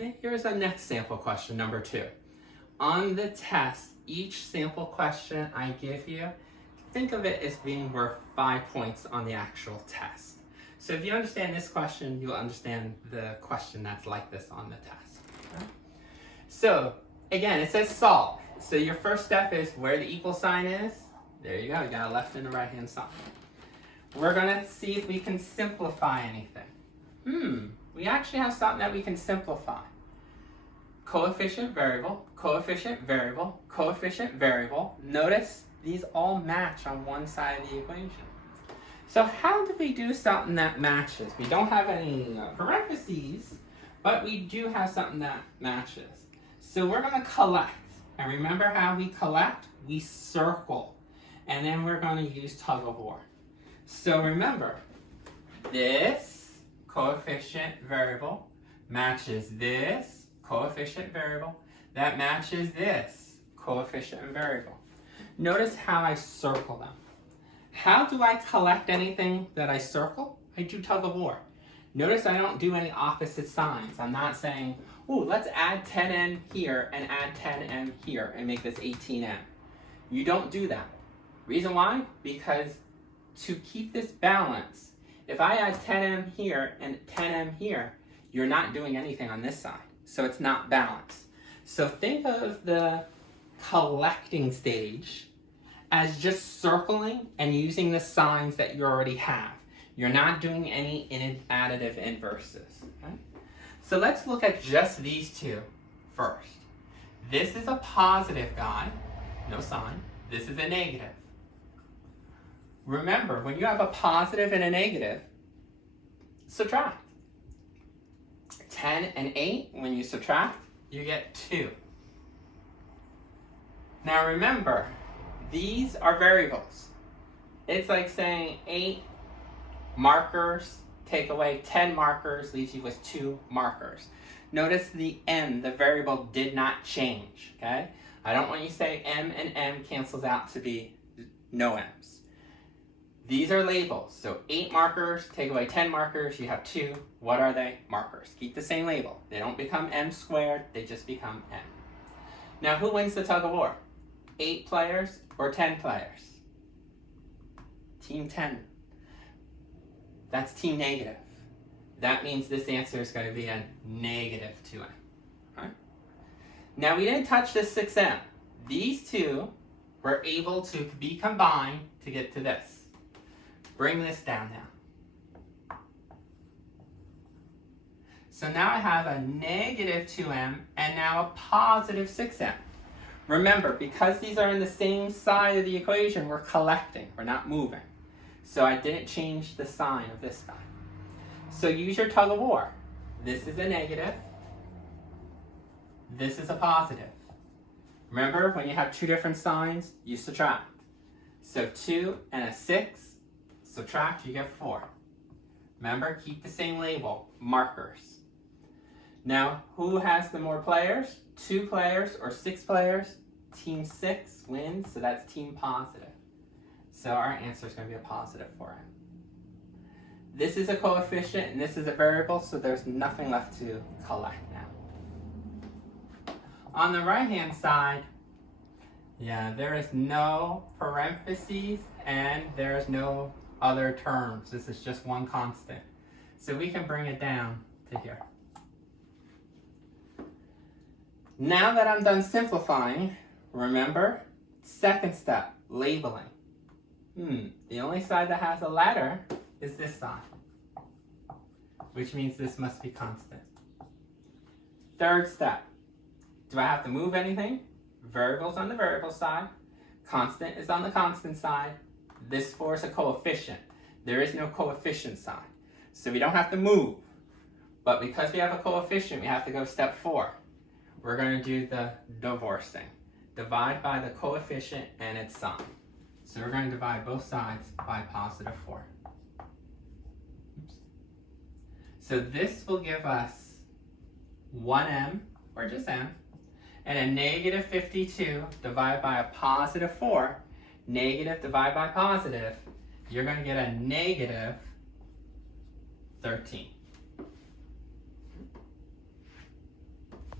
Okay, here's our next sample question, number 2. On the test, each sample question I give you, think of it as being worth 5 points on the actual test. So if you understand this question, you'll understand the question that's like this on the test. Okay? So again, it says solve. So your first step is where the equal sign is. There you go, you got a left and a right hand side. We're gonna see if we can simplify anything. We actually have something that we can simplify. Coefficient variable, coefficient variable, coefficient variable. Notice these all match on one side of the equation. So how do we do something that matches? We don't have any parentheses, but we do have something that matches. So we're going to collect. And remember how we collect? We circle. And then we're going to use tug of war. So remember, this coefficient variable matches this coefficient variable. That matches this coefficient variable. Notice how I circle them. How do I collect anything that I circle? I do tug of war. Notice I don't do any opposite signs. I'm not saying, ooh, let's add 10m here and add 10m here and make this 18m. You don't do that. Reason why? Because to keep this balance, if I add 10m here and 10m here, you're not doing anything on this side. So it's not balanced. So think of the collecting stage as just circling and using the signs that you already have. You're not doing any additive inverses. Okay? So let's look at just these two first. This is a positive guy, no sign. This is a negative. Remember, when you have a positive and a negative, subtract. 10 and 8, when you subtract, you get 2. Now remember, these are variables. It's like saying 8 markers, take away 10 markers, leaves you with 2 markers. Notice the m, the variable, did not change, okay? I don't want you to say m and m cancels out to be no m's. These are labels, so 8 markers, take away 10 markers, you have 2. What are they? Markers. Keep the same label. They don't become m squared, they just become m. Now who wins the tug of war? 8 players or 10 players? Team 10. That's team negative. That means this answer is going to be a negative 2m. Right? Now we didn't touch this 6m. These two were able to be combined to get to this. Bring this down now. So now I have a negative 2m and now a positive 6m. Remember, because these are in the same side of the equation, we're collecting, we're not moving. So I didn't change the sign of this guy. So use your tug of war. This is a negative. This is a positive. Remember, when you have two different signs, you subtract. So 2 and a 6, subtract, you get 4. Remember, keep the same label, markers. Now, who has the more players? 2 players or 6 players? Team 6 wins, so that's team positive. So our answer is going to be a positive 4m. This is a coefficient and this is a variable, so there's nothing left to collect now. On the right-hand side, there is no parentheses and there's no other terms. This is just one constant. So we can bring it down to here. Now that I'm done simplifying, remember, second step, labeling. The only side that has a letter is this side, which means this must be constant. Third step, do I have to move anything? Variable's on the variable side, constant is on the constant side. This 4 is a coefficient. There is no coefficient sign, so we don't have to move. But because we have a coefficient, we have to go step 4. We're going to do the divorcing. Divide by the coefficient and its sign. So we're going to divide both sides by positive 4. Oops. So this will give us 1m, or just m, and a negative 52 divided by a positive 4. Negative divided by positive, you're going to get a negative 13.